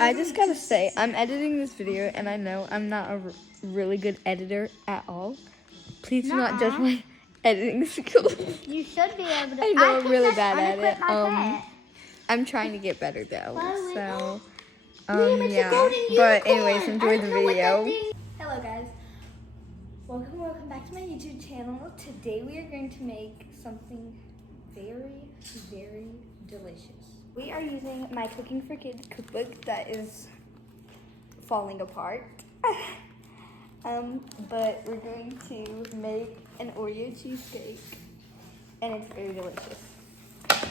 I just gotta say, I'm editing this video, and I know I'm not a really good editor at all. Please do not judge my editing skills. You should be able to. I know I'm really bad at it. I'm trying to get better though. So, yeah. But anyways, enjoy the video. Hello guys. Welcome back to my YouTube channel. Today we are going to make something very, very delicious. We are using my Cooking for Kids cookbook that is falling apart. But we're going to make an Oreo cheesecake, and it's very delicious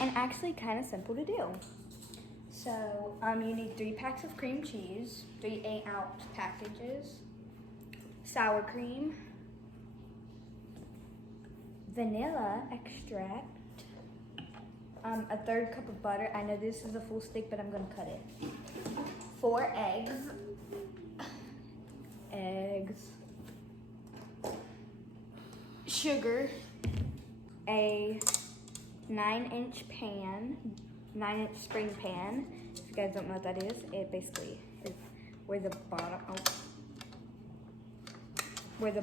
and actually kind of simple to do. So you need 3 packs of cream cheese, 3 8-ounce packages, sour cream, vanilla extract, a 1/3 cup of butter. I know this is a full stick, but I'm going to cut it. 4 eggs, sugar, a 9-inch pan, 9-inch spring pan. If you guys don't know what that is, it basically is where the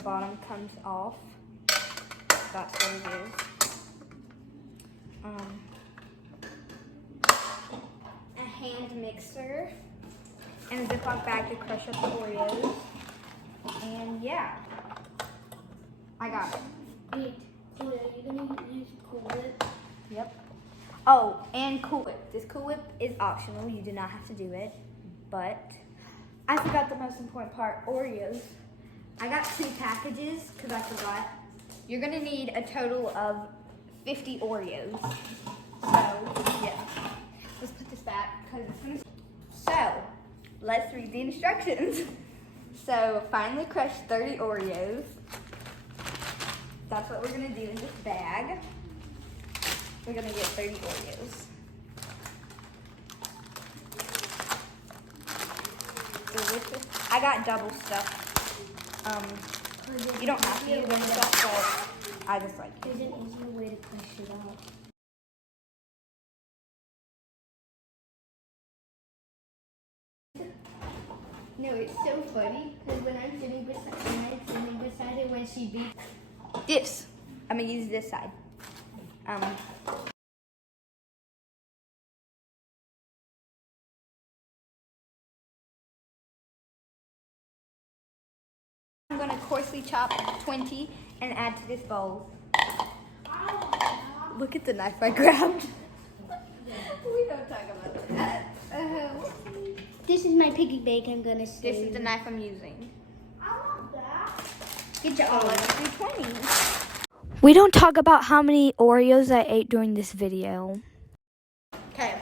bottom comes off. That's what it is. A hand mixer and a Ziploc bag to crush up the Oreos. And yeah, I got it. You're gonna use Cool Whip? Yep. Oh, and Cool Whip. This Cool Whip is optional. You do not have to do it. But I forgot the most important part, Oreos. I got 2 packages because I forgot. You're gonna need a total of 50 Oreos. So, yeah. Let's put this back because it's gonna... So, let's read the instructions. So, finely crush 30 Oreos. That's what we're gonna do in this bag. We're gonna get 30 Oreos. I got double stuff. You don't have to use double stuff, but I just like it. There's an easier way to crush it out. No, it's so funny because when I'm sitting beside her when she beats. This. I'm gonna use this side. I'm gonna coarsely chop 20 and add to this bowl. Look at the knife I grabbed. We don't talk about that. This is my piggy bank. I'm gonna save. This is the knife I'm using. I love that. Get your all 20. We don't talk about how many Oreos I ate during this video. Okay.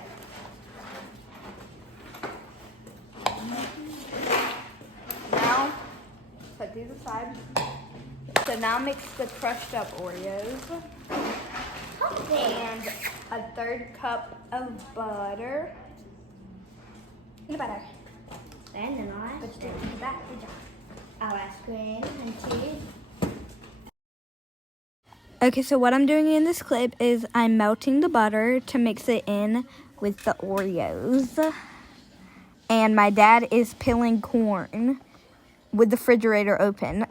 Now, put these aside. So now mix the crushed up Oreos. And a 1/3 cup of butter. Peanut butter. And then I'll Put it in the back. Good job. ice cream and cheese. Okay, so what I'm doing in this clip is I'm melting the butter to mix it in with the Oreos. And my dad is peeling corn with the refrigerator open.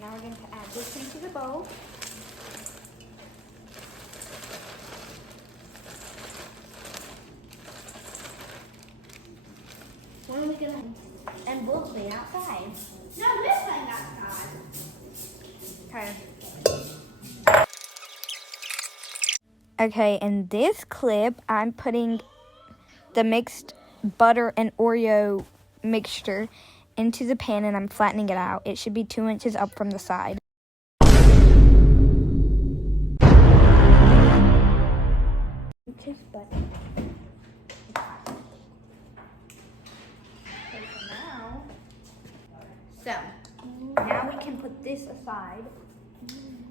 Now we're going to add this into the bowl. When are we gonna? And we'll play outside. No, we're playing outside. Okay. Okay, in this clip, I'm putting the mixed butter and Oreo mixture into the pan and I'm flattening it out. It should be 2 inches up from the side. So now we can put this aside,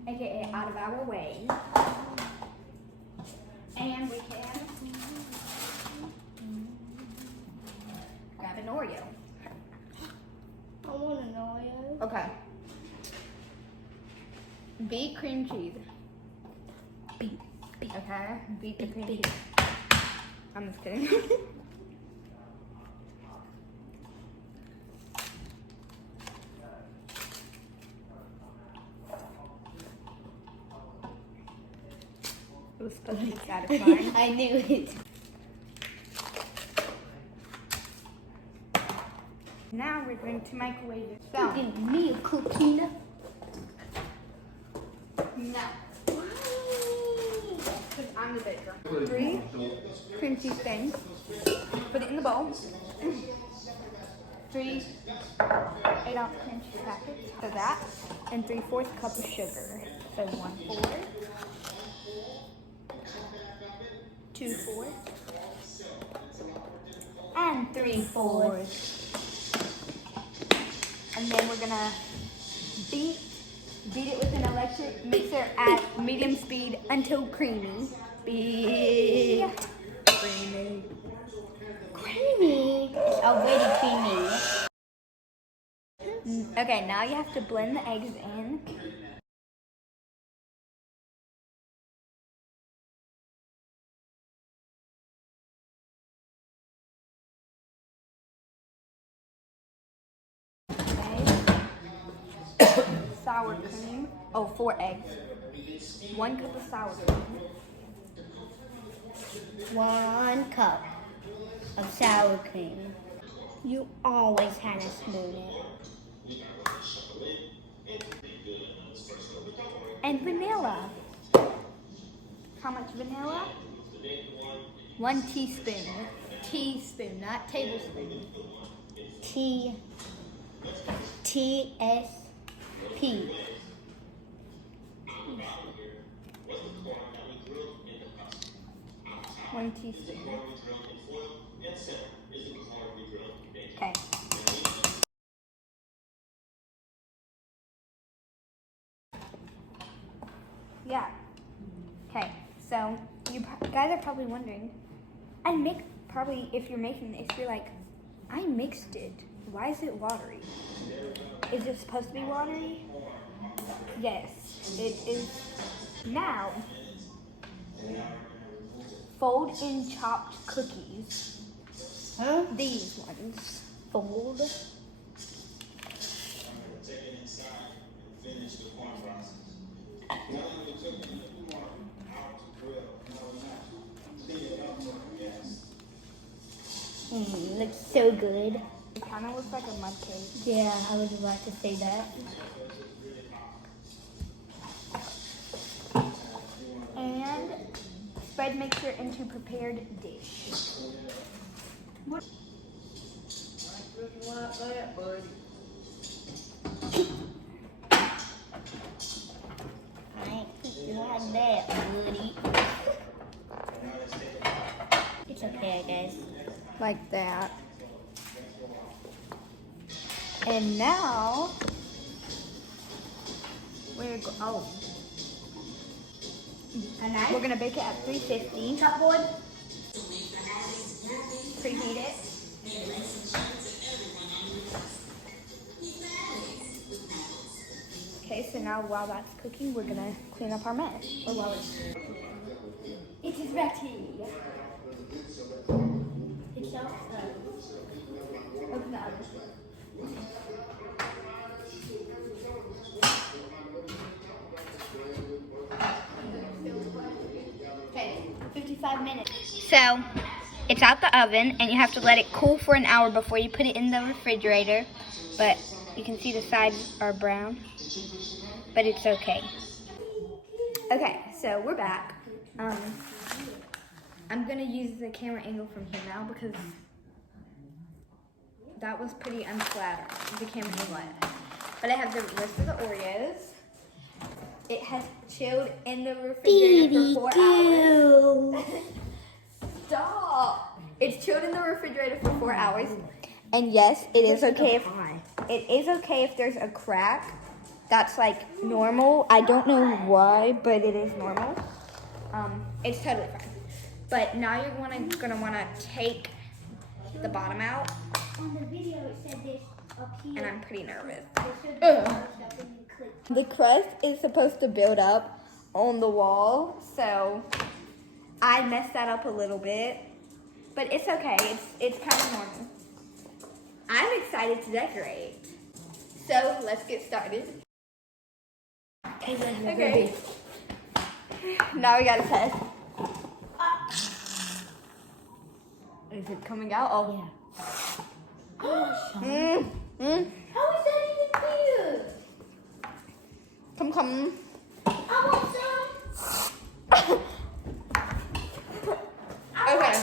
aka out of our way. And we can grab an Oreo. I want an Oreo. Okay. Beat cream cheese. Beat. Okay. Beat the cream cheese. I'm just kidding. It was supposed to be satisfying. I knew it. Now we're going to microwave it. You're So, giving me a cookie. now. Because I'm the baker. 3 cream cheese things. Put it in the bowl. 3 8-ounce cream cheese packets. So that. And 3/4 cup of sugar. So 1/4. 2/4. And 3/4. And then we're gonna beat it with an electric mixer at medium speed until creamy. Beat. Creamy. Creamy. It's already creamy. Okay, now you have to blend the eggs in. Sour cream. Oh, 4 eggs. 1 cup of sour cream. 1 cup of sour cream. You always had to spoon it. And vanilla. How much vanilla? 1 teaspoon. Teaspoon, not tablespoon. TSP. One teaspoon. Okay. Yeah. Okay. So you guys are probably wondering, if you're making this, you're like, I mixed it. Why is it watery? Is it supposed to be watery? Yes, it is. Now, fold in chopped cookies. Huh? These ones. Fold. Looks so good. It kind of looks like a mud cake. Yeah, I would like to say that. And spread mixture into prepared dish. What? I ain't cooking like that, buddy. It's okay, guys. Like that. And now we're gonna bake it at 350. Cupboard. Preheat it. Okay, so now while that's cooking, we're gonna clean up our mess. Or while it is ready. It's outside. Open the oven. Okay, 55 minutes. So, it's out the oven, and you have to let it cool for an hour before you put it in the refrigerator. But you can see the sides are brown, but it's okay. Okay, so we're back. I'm gonna use the camera angle from here now because that was pretty unflattering, the camera angle. But I have the rest of the Oreos. It has chilled in the refrigerator for 4 hours. Stop! It's chilled in the refrigerator for 4 hours. And yes, it is okay if there's a crack. That's like normal. I don't know why, but it is normal. It's totally fine. But now you're gonna wanna take the bottom out On the video, it said this up here. and I'm pretty nervous. They showed the stuff and you click. The crust is supposed to build up on the wall, so I messed that up a little bit, but it's okay. It's kind of normal. I'm excited to decorate, so let's get started. Okay. Now we gotta test. Is it coming out? Oh. Yeah. How is that even clear? Come. I want some. Okay.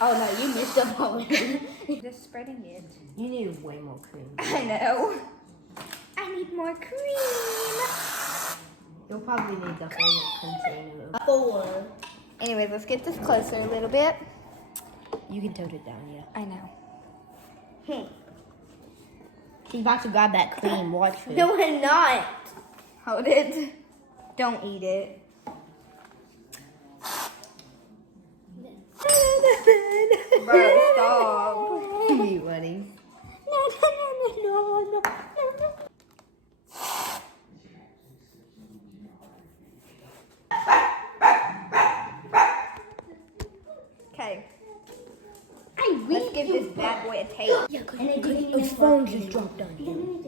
Oh no, you missed up already. Just spreading it. You need way more cream. I know. I need more cream. You'll probably need the whole container. 4. Anyways, let's get this closer a little bit. You can tote it down, yeah. I know. She's about to grab that cream. Watch it. No, I'm not. Hold it. Don't eat it. Bro, stop. You ready? No. Okay, I let's give this bad boy a taste. Yeah, and they didn't His phone just dropped on you.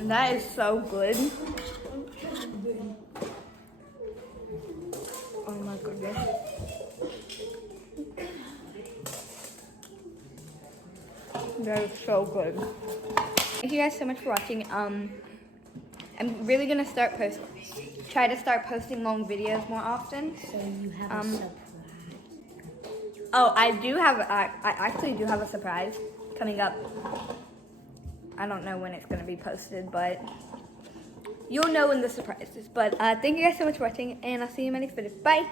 That is so good. Oh my goodness. That is so good. Thank you guys so much for watching. I'm really gonna try to start posting long videos more often. So you have a surprise. Oh, I actually do have a surprise coming up. I don't know when it's gonna be posted, but you'll know when the surprise is. But thank you guys so much for watching, and I'll see you in my next video. Bye.